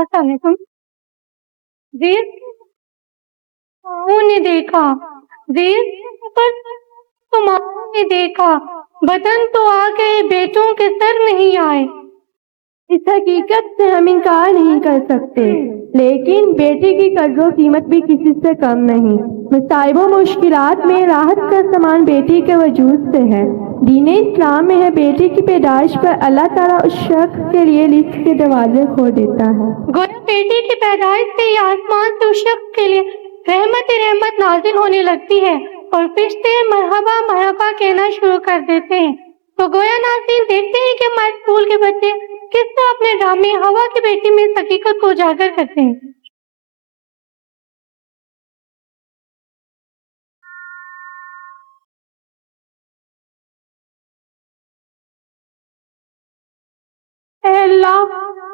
अस्सलाम वालेकुम। जी, माओ ने देखा। जी, पर तो माओ ने देखा। बटन तो आ गए, बेटों के सर नहीं आए। इस हकीकत से हम इनकार नहीं कर सकते, लेकिन बेटे की कदर कीमत भी किसी से कम नहीं। मुसाइबों मुश्किलात में राहत का सामान बेटी के वजूद से है। दीन इस्लाम में है बेटी की पैदाइश पर अल्लाह ताला उस शख्स के लिए रिज़्क़ के दरवाजे खोल देता है। गोया बेटी की पैदाइश से ही आसमान से उस शख्स के लिए रहमत नाजिल होने लगती है और फरिश्ते मरहबा मरहबा कहना शुरू कर देते हैं। तो गोया नाज़रीन देखते हैं कि हमारे स्कूल के बच्चे किस तरह अपने ड्रामे हवा की बेटी में इस हकीकत को उजागर करते हैं। ऐ अल्लाह,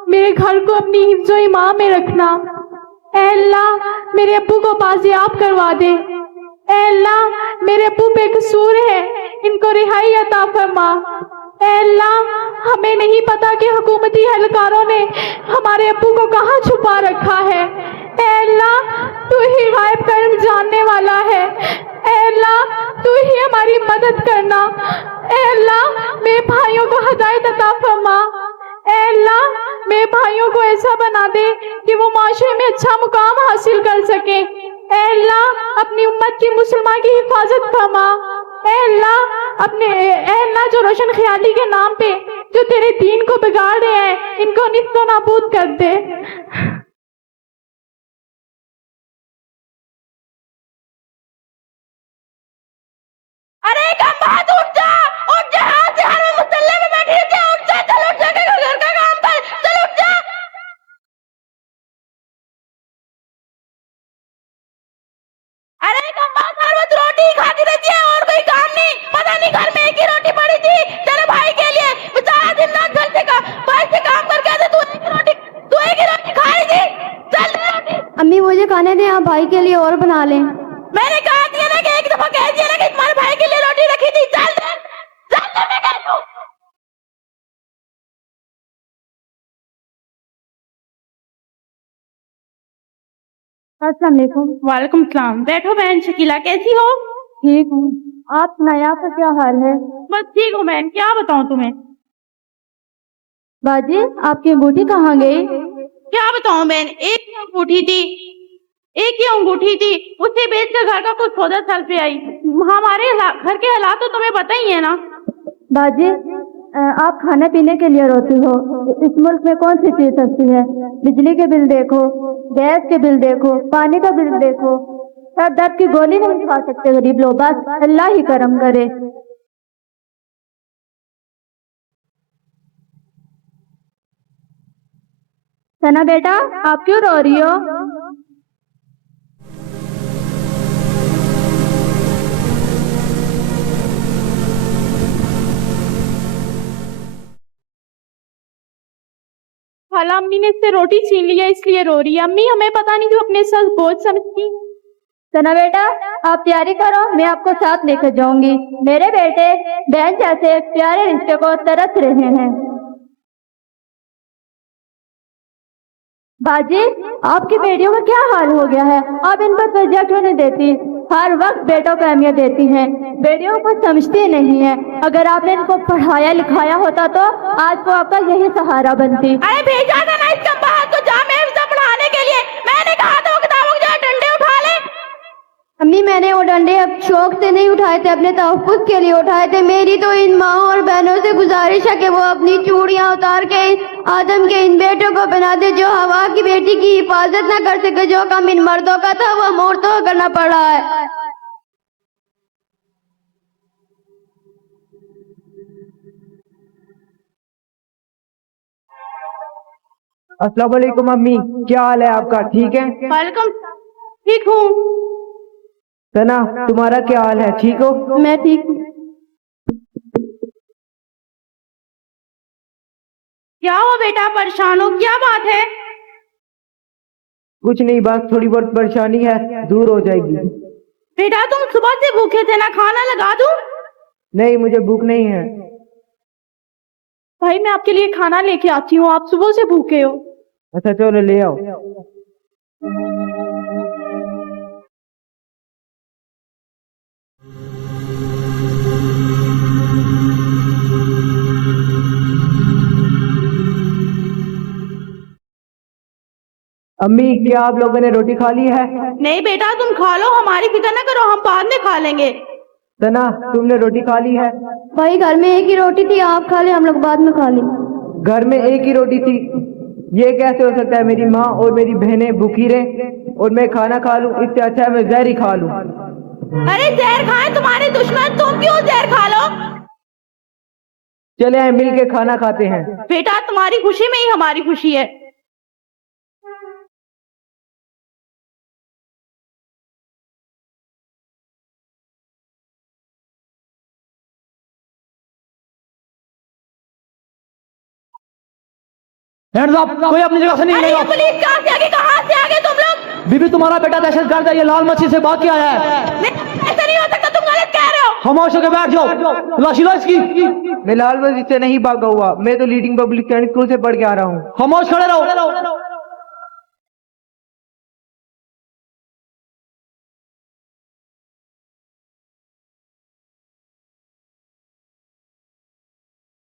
मेरे घर को अपनी हिफ्ज़ो ईमान में रखना। ऐ अल्लाह, मेरे अब्बू को बाजियाब करवा दे। ऐ अल्लाह, मेरे अब्बू बेकसूर है, इनको रिहाई अता फरमा। ऐ अल्लाह, हमें नहीं पता कि हुकूमती एहलकारों ने हमारे अब्बू को कहाँ छुपा रखा है। ऐ अल्लाह, तू ही गायब कर्म जानने वाला है। ऐ अल्लाह, तू ही हमारी मदद करना। ऐ अल्लाह, मेरे भाइयों को हिदायत अता फरमा। ऐ अल्लाह, मेरे भाइयों को ऐसा बना दे कि वो माशरे में अच्छा मुकाम हासिल कर सके। ऐ अल्लाह, अपनी उम्मत की मुसलमान की हिफाजत फरमा। ऐ अल्लाह, जो रोशन ख्याली के नाम पे जो तेरे दीन को बिगाड़ रहे हैं, इनको निस्तो नाबूद कर दे। अरे कम्बाद, उठ जा, यहाँ से हर मुसल्ले में बैठी रहती है। उठ जा, चल उठ जा, घर का काम कर, चल उठ जा। अरे कम्बाद, हर वक्त रोटी खाती रहती है और कोई काम नहीं। पता नहीं घर में एक ही रोटी पड़ी थी तेरे भाई के लिए, बेचारा दिन रात घर से बाहर से काम करके आते, तू एक ही रोटी खाई थी। चल रोटी। अम्मी मुझे खाने दें, आप भाई के लिए और बना लें। मैंने कहा दिया ना कि एक दफा कह दिया ना कि तुम्हारे भाई के लिए रोटी रखी थी। चल दे, मैं कह दूं। अस्सलाम वालेकुम। वालेकुम सलाम। बैठो बहन शकीला, कैसी हो? ठीक हूँ, आप सुनाए, आपका क्या हाल है? बस ठीक हूँ बहन, क्या बताऊँ तुम्हें। बाजी, आपकी अंगूठी कहाँ गई? क्या बताऊँ बहन, एक ही अंगूठी थी, उसे बेचकर घर का कुछ सौदा चल पे आई। हमारे घर के हालात तो तुम्हें पता ही है ना। बाजी, आप खाने पीने के लिए रोती हो। इस मुल्क में कौन सी चीज सस्ती है? बिजली के बिल देखो, गैस के बिल देखो, पानी का बिल देखो। सर दर्द की गोली नहीं खा सकते गरीब लोग, बस अल्लाह ही करम करे। सना बेटा, आप क्यों रो रही हो? खाला अम्मी ने इससे रोटी छीन लिया इसलिए रो रही है। अम्मी हमें पता नहीं क्यों अपने साथ बोझ समझती। सना बेटा, आप तैयारी करो, मैं आपको साथ लेकर जाऊंगी। मेरे बेटे बहन जैसे प्यारे रिश्ते को तरस रहे हैं। बाजी, आपकी बेटियों का क्या हाल हो गया है? आप इन पर तवज्जो क्यों नहीं देती? हर वक्त बेटों को अहमियत देती हैं, बेटियों को समझती नहीं है। अगर आपने इनको पढ़ाया लिखाया होता तो आज को आपका यही सहारा बनती। अरे भेजा था ना इस कम्बाद को जामे पढ़ाने के लिए। मैंने कहा था वो किताबों के जगह डंडे उठा ले। अम्मी, मैंने वो डंडे अब शौक से नहीं उठाए थे, अपने तहफ्फुज़ के लिए उठाए थे। मेरी तो इन माँ और बहनों से गुजारिश है कि वो अपनी चूड़ियाँ उतार के आदम के इन बेटों को पहना दे, जो हवा की बेटी की हिफाजत न कर सके। जो काम इन मर्दों का था वो औरतों को करना पड़ रहा है। अस्सलाम वालेकुम अम्मी, क्या हाल है आपका? ठीक है? वालेकुम, ठीक हूँ। सना, तुम्हारा क्या हाल है? ठीक हो? मैं ठीक हूँ। क्या हुआ बेटा, परेशान हो? क्या बात है? कुछ नहीं, बस थोड़ी बहुत परेशानी है, दूर हो जाएगी। बेटा तुम सुबह से भूखे थे ना, खाना लगा दूं? नहीं, मुझे भूख नहीं है। भाई मैं आपके लिए खाना लेके आती हूँ, आप सुबह से भूखे हो। अच्छा चलो ले आओ। अम्मी क्या आप लोगों ने रोटी खा ली है? नहीं बेटा, तुम खा लो, हमारी फिक्र न करो, हम बाद में खा लेंगे। सना तुमने रोटी खा ली है? भाई घर में एक ही रोटी थी, आप खा ले, हम लोग बाद में खा लेंगे। घर में एक ही रोटी थी? ये कैसे हो सकता है? मेरी माँ और मेरी बहनें भूखी रहे और मैं खाना खा लूं? इससे अच्छा है मैं जहर ही खा लूं। अरे जहर खाए तुम्हारे दुश्मन, तुम क्यों जहर खा लो? चले आए मिल के खाना खाते हैं। बेटा तुम्हारी खुशी में ही हमारी खुशी है। हैंड्स अप, कोई अपनी जगह से नहीं अरे ये हिलेगा। पुलिस कहाँ से आ गई, कहाँ से आ गए तुम लोग? बीबी तुम्हारा बेटा दहशतगर्द है, ये लाल मछली से भाग के आया है। नहीं, ऐसा नहीं हो सकता, तुम गलत कह रहे हो। खामोश होकर बैठ जाओ, तलाशी लो इसकी। मैं लाल मस्जिद से नहीं भागा हुआ, मैं तो लीडिंग पब्लिक सैनिक स्कूल से पढ़ के आ रहा हूँ। खामोश खड़े रहो।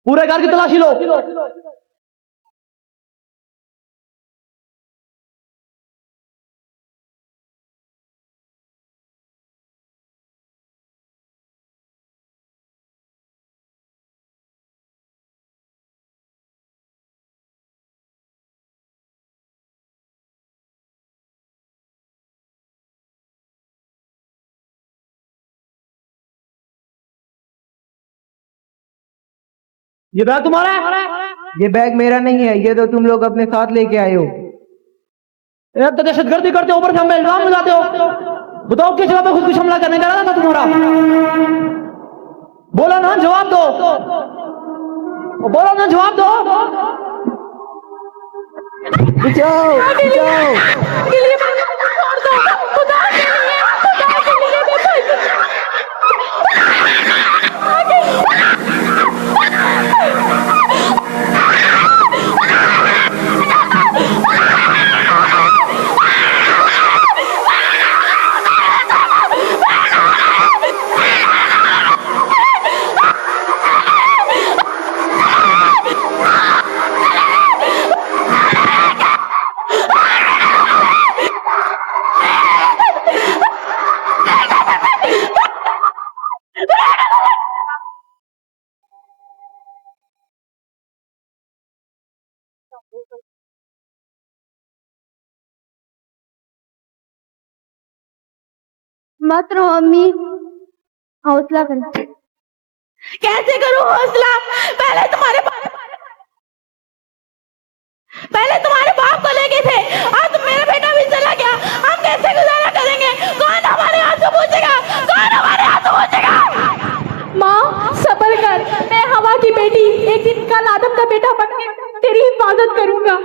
पूरे घर की तलाशी लो। ये बैग तुम्हारा है? ये बैग मेरा नहीं है, ये तो तुम लोग अपने साथ लेके आए हो। एक तो दहशतगर्दी करते हो, ऊपर से हम पे इल्जाम लगाते हो। बताओ किस जगह पे खुद कुछ हमला करने का इरादा था तुम्हारा? बोला ना, जवाब दो। बोला ना, जवाब दो। बचाओ बचाओ। मत रो अम्मी, हौसला करो। कैसे करूं हौसला? पहले तुम्हारे बाप को ले गए थे, आज मेरा बेटा भी चला गया। हम कैसे गुजारा करेंगे? कौन हमारे आंसू पूछेगा? कौन हमारे आंसू पूछेगा? माँ सब्र कर, मैं हवा की बेटी एक दिन कल आदम का बेटा बनकर तेरी हिफाजत करूंगा।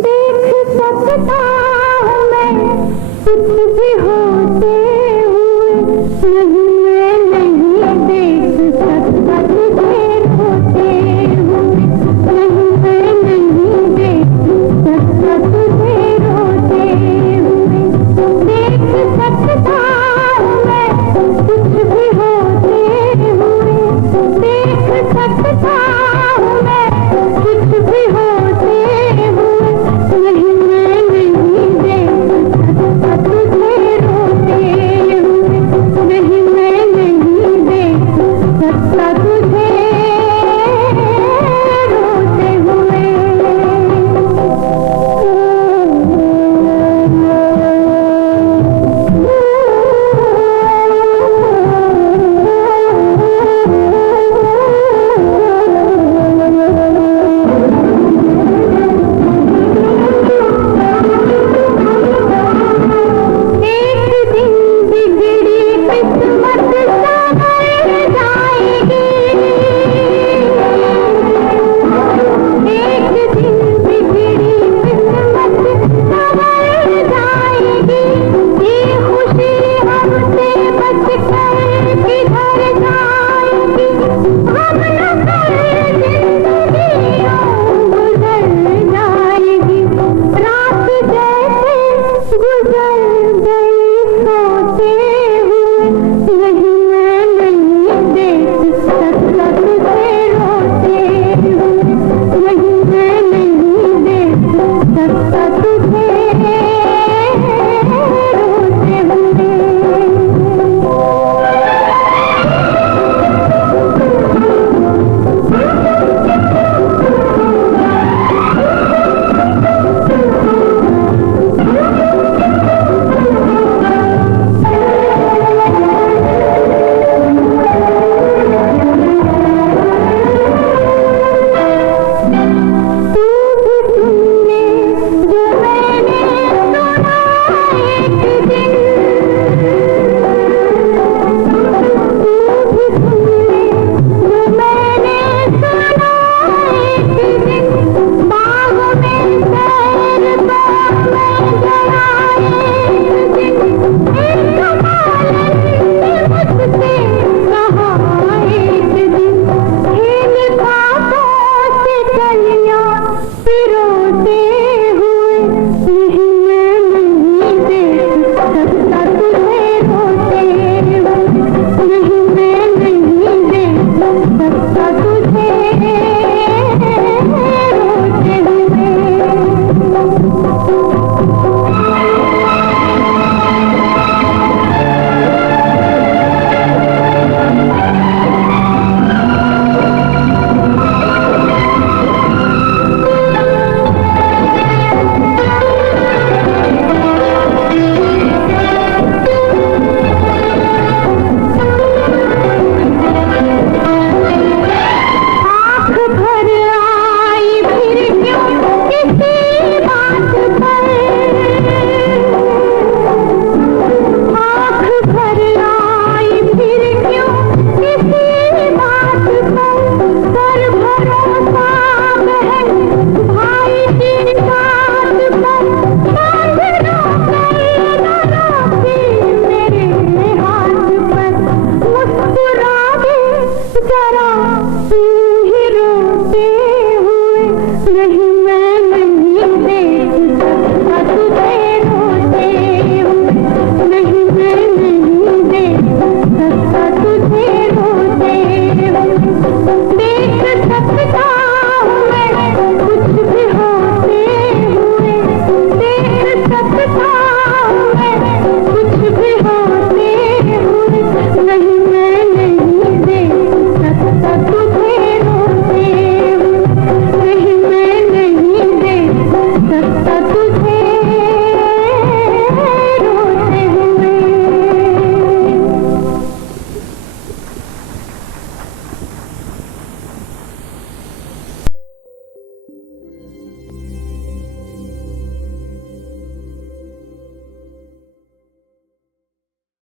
देख सकता हूँ मैं कुछ भी होते हुए, नहीं देख सकता तुझे रोते हुए, नहीं देख सकता तुझे रोते हुए। देख सकता हूँ मैं कुछ भी होते हुए, देख सकता हूँ मैं यूं ही रोते हुए, नहीं मैं नहीं देख सकता तुझे रोते हुए, नहीं मैं नहीं देख सकता तुझे रोते हुए।